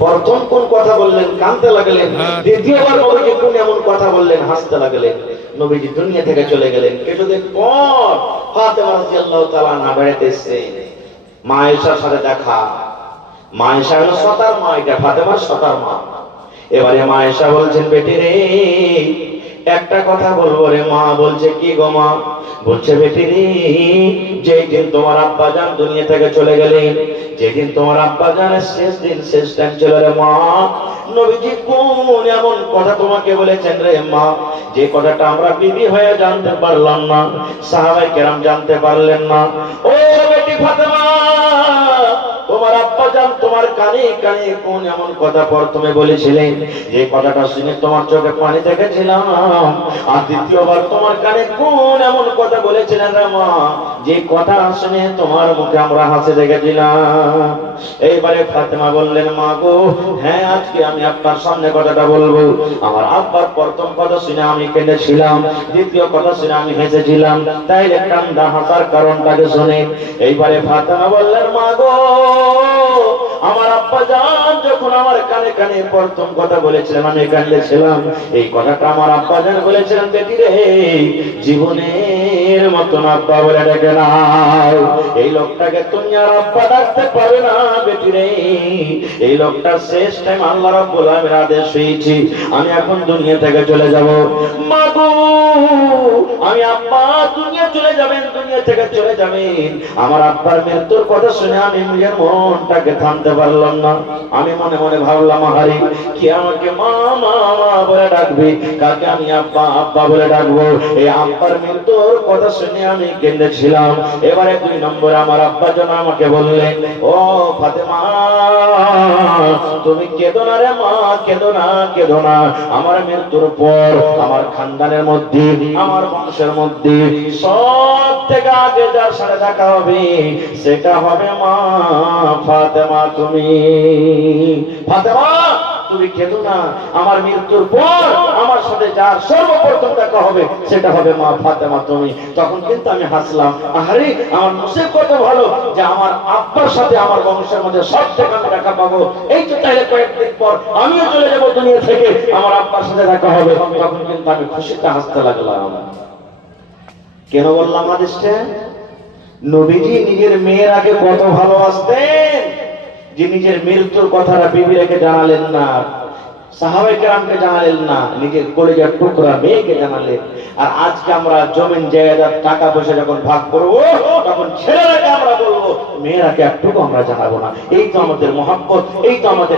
প্রথম কোন কথা বললেন? কাঁদতে লাগলেন। দ্বিতীয়বার নবীজি কোন এমন কথা বললেন? হাসতে লাগলেন। নবীজি দুনিয়া থেকে চলে গেলেন। কিছুদিন পর ফাতেমা রাদিয়াল্লাহু তাআলা আনহা বেড়াতে এসেছেন, মা আয়েশার সাথে দেখা। মা আয়েশা হলো সতার মা, এটা ফাতেমার সতার মা। এবারে মা আয়েশা বলছেন, বেটি রে একটা কথা বলবো রে মা। বলছে কি গো মা? বলছে বেটি রে, যেদিন তোমার আব্বাজান দুনিয়া থেকে চলে গেলেন, যেদিন তোমার আব্বাজানের শেষ দিন, শেষ টাইম ছিল রে মা, নবীজি কোন এমন কথা তোমাকে বলেছেন রে মা, যে কথাটা আমরা বিবি হয়ে জানতে পারলাম না, সাহাবায়ে কেরাম জানতে পারলেন না। ও বেটি ফাতেমা, তোমার আব্বাজান তোমার কানে কানে কোন এমন কথা প্রথমে বলেছিলেন, যে কথাটা শুনে তোমার চোখে পানি দেখেছিলাম? আর দ্বিতীয়বার তোমার কানে কোন এমন কথা বলেছিলেন রে মা, যে কথা শুনে তোমার মুখে আমরা হাসি দেখেছিলাম? এইবারে ফাতেমা বললেন, মা গো হ্যাঁ, আজকে আমি আপনার সামনে কথাটা বলবো। আমার আব্বার প্রথম কথা শুনে আমি কেঁদেছিলাম, দ্বিতীয় কথা শুনে আমি হেসেছিলাম, তাইলে কান্দা হাসার কারণটাকে শুনে। এইবারে ফাতেমা বললেন, মা গো আমার আব্বাজান যখন আমার কানে কানে প্রথম কথা বলেছিলেন আমি কাঁদেছিলাম। এই কথাটা আমার আব্বাজান বলেছিলেন, বেটি রে জীবনের মতন আব্বা বলে ডেকে নাও। এই লোকটাকে তুমি আর আব্বা ডাকতে পারবে না বেটি রে। এই লোকটার শেষ টাইম আল্লাহ রাব্বুল আলামিনের আদেশ হয়েছে, আমি এখন দুনিয়া থেকে চলে যাব। মা গো আমি আব্বা দুনিয়া চলে যাবেন, দুনিয়া থেকে চলে যাবেন। আমার আব্বার মৃত্যুর কথা শুনে আমি নিজের মনটাকে থামতে পারলাম না। আমি মনে মনে ভাবলাম, হারি কি আমাকে মা মা বলে ডাকবে, কাকে আমি আব্বা আব্বা বলে ডাকবো? এই আব্বার মৃত্যুর কথা শুনে আমি কেঁদেছিলাম। এবারে 2 নম্বরে আমার আব্বা যেন আমাকে বললেন, ও ফাতেমা তুমি কেঁদো না রে মা, কেঁদো না, কেঁদো না। আমার মৃত্যুর পর আমার খানদানের মধ্যে, আমার বংশের মধ্যে সব থেকে আগে যার সাথে দেখা হবে সেটা হবে মা ফাতেমা। তুমি ফাতেমা তুমি কেঁদো না, আমার মৃত্যুর পর আমার সাথে যার সর্বপ্রথম দেখা হবে সেটা হবে মা ফাতেমা তুমি। তখন কিন্তু আমি হাসলাম, আরে আমার নসিব কত ভালো যে আমার আব্বার সাথে আমার বংশের মধ্যে সব থেকে আমি দেখা পাবো। এই তো তাইলে কয়েকদিন পর আমিও চলে যাবো দুনিয়া থেকে, আমার আব্বার সাথে দেখা হবে। তখন কিন্তু আমি খুশিতে হাসতে লাগলাম। কেন বললাম হাদিসটা? নবীজি নিজের মেয়ের আগে কত ভালোবাসতেন যে নিজের মৃত্যুর কথাটা বিবিকে জানালেন না, সাহাবায়ে কেরামকে জানালেন না, নিজের কলিজার টুকরা মেয়েকে জানালেন। আর আজকে আমরা জমিন জায়গা টাকা পয়সা যখন ভাগ করব, তখন ছেলেরাকে আমরা বলবো, মেয়েরাকে একটুকু আমরা জানাবো না। এই তো আমাদের মহব্বত, এই তো আমাদের